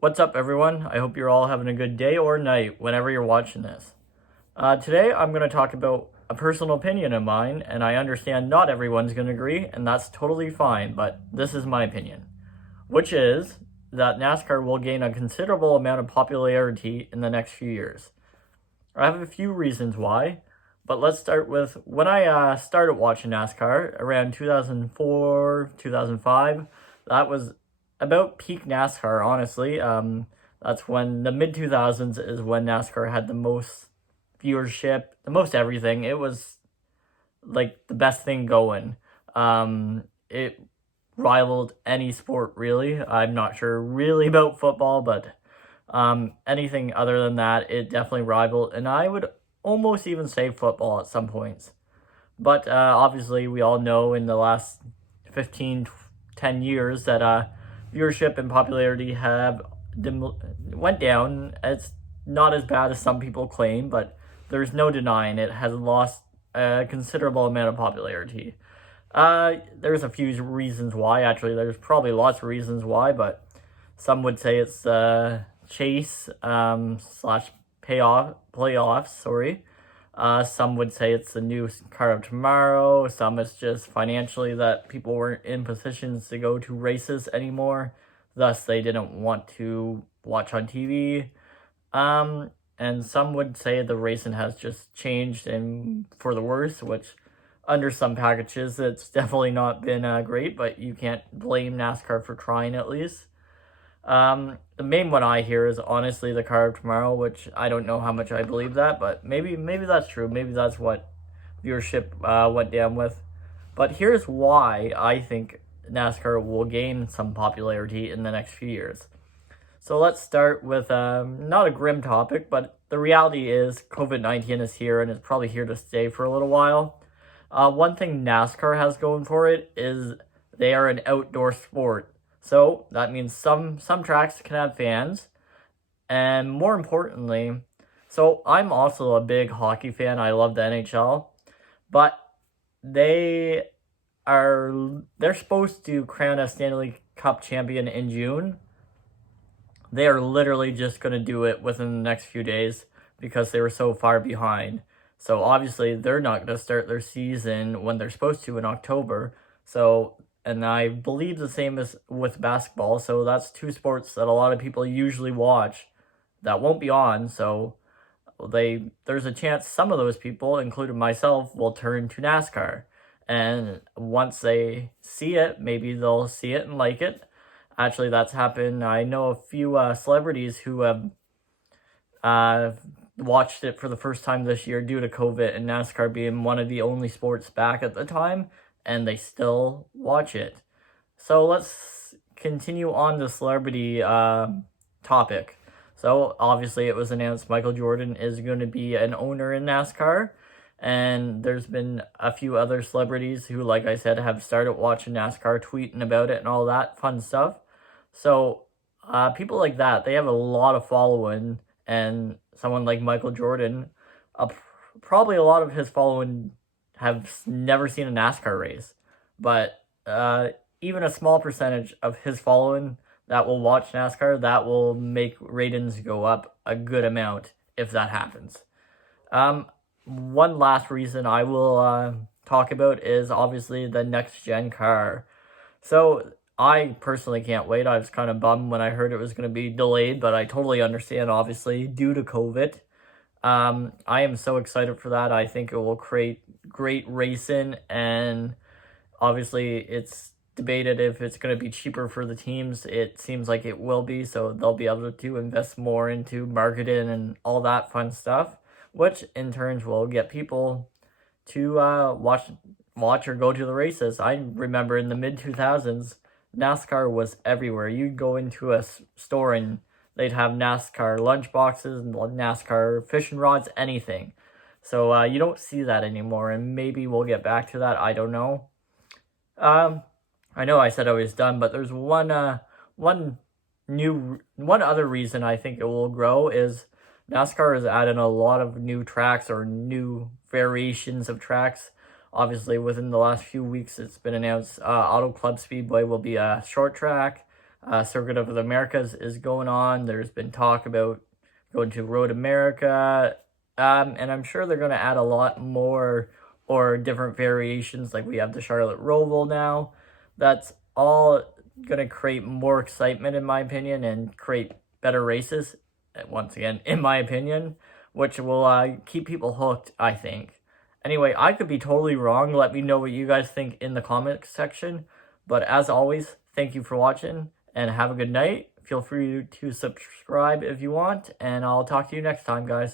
What's up, everyone? I hope you're all having a good day or night whenever you're watching this. Today, I'm going to talk about a personal opinion of mine, and I understand not everyone's going to agree, and that's totally fine, but this is my opinion, which is that NASCAR will gain a considerable amount of popularity in the next few years. I have a few reasons why, but let's start with when I started watching NASCAR around 2004, 2005. That was about peak NASCAR, honestly. That's when the mid 2000s is when NASCAR had the most viewership, the most everything. It was like the best thing going. It rivaled any sport, really. I'm not sure really about football, but anything other than that, it definitely rivaled, and I would almost even say football at some points. But obviously, we all know in the last 15, 10 years that viewership and popularity have went down. It's not as bad as some people claim, but there's no denying it has lost a considerable amount of popularity. There's a few reasons why. Actually, there's probably lots of reasons why, but some would say it's chase slash playoffs. Sorry. Some would say it's the new car of tomorrow. Some it's just financially that people weren't in positions to go to races anymore. Thus, they didn't want to watch on TV. And some would say the racing has just changed and for the worse, which under some packages, it's definitely not been great, but you can't blame NASCAR for trying at least. The main one I hear is honestly the car of tomorrow, which I don't know how much I believe that, but maybe that's true. Maybe that's what viewership went down with. But here's why I think NASCAR will gain some popularity in the next few years. So let's start with not a grim topic, but the reality is COVID-19 is here and it's probably here to stay for a little while. One thing NASCAR has going for it is they are an outdoor sport. So that means some tracks can have fans. And more importantly, so I'm also a big hockey fan. I love the NHL. But they're supposed to crown a Stanley Cup champion in June. They are literally just going to do it within the next few days because they were so far behind. So obviously they're not going to start their season when they're supposed to in October. So, and I believe the same is with basketball. So that's two sports that a lot of people usually watch that won't be on. So there's a chance some of those people, including myself, will turn to NASCAR. And once they see it, maybe they'll see it and like it. Actually, that's happened. I know a few celebrities who have watched it for the first time this year due to COVID and NASCAR being one of the only sports back at the time, and they still watch it. So let's continue on the celebrity topic. So obviously it was announced Michael Jordan is going to be an owner in NASCAR, and there's been a few other celebrities who, like I said, have started watching NASCAR, tweeting about it and all that fun stuff. So people like that, they have a lot of following, and someone like Michael Jordan, probably a lot of his following have never seen a NASCAR race, but even a small percentage of his following that will watch NASCAR, that will make ratings go up a good amount if that happens. One last reason I will talk about is obviously the next gen car. So I personally can't wait. I was kind of bummed when I heard it was going to be delayed, but I totally understand, obviously, due to COVID. I am so excited for that. I think it will create great racing, and obviously it's debated if it's going to be cheaper for the teams. It seems like it will be, so they'll be able to invest more into marketing and all that fun stuff, which in turn will get people to watch or go to the races. I remember in the mid 2000s, NASCAR was everywhere. You'd go into a store and they'd have NASCAR lunchboxes, NASCAR fishing rods, anything. So you don't see that anymore, and maybe we'll get back to that. I don't know. I know I said I was done, but there's one other reason I think it will grow is NASCAR is adding a lot of new tracks or new variations of tracks. Obviously, within the last few weeks, it's been announced Auto Club Speedway will be a short track. Circuit of the Americas is going on. There's been talk about going to Road America, and I'm sure they're going to add a lot more or different variations. Like we have the Charlotte Roval now. That's all going to create more excitement, in my opinion, and create better races. Once again, in my opinion, which will keep people hooked, I think. Anyway, I could be totally wrong. Let me know what you guys think in the comments section. But as always, thank you for watching and have a good night. Feel free to subscribe if you want, and I'll talk to you next time, guys.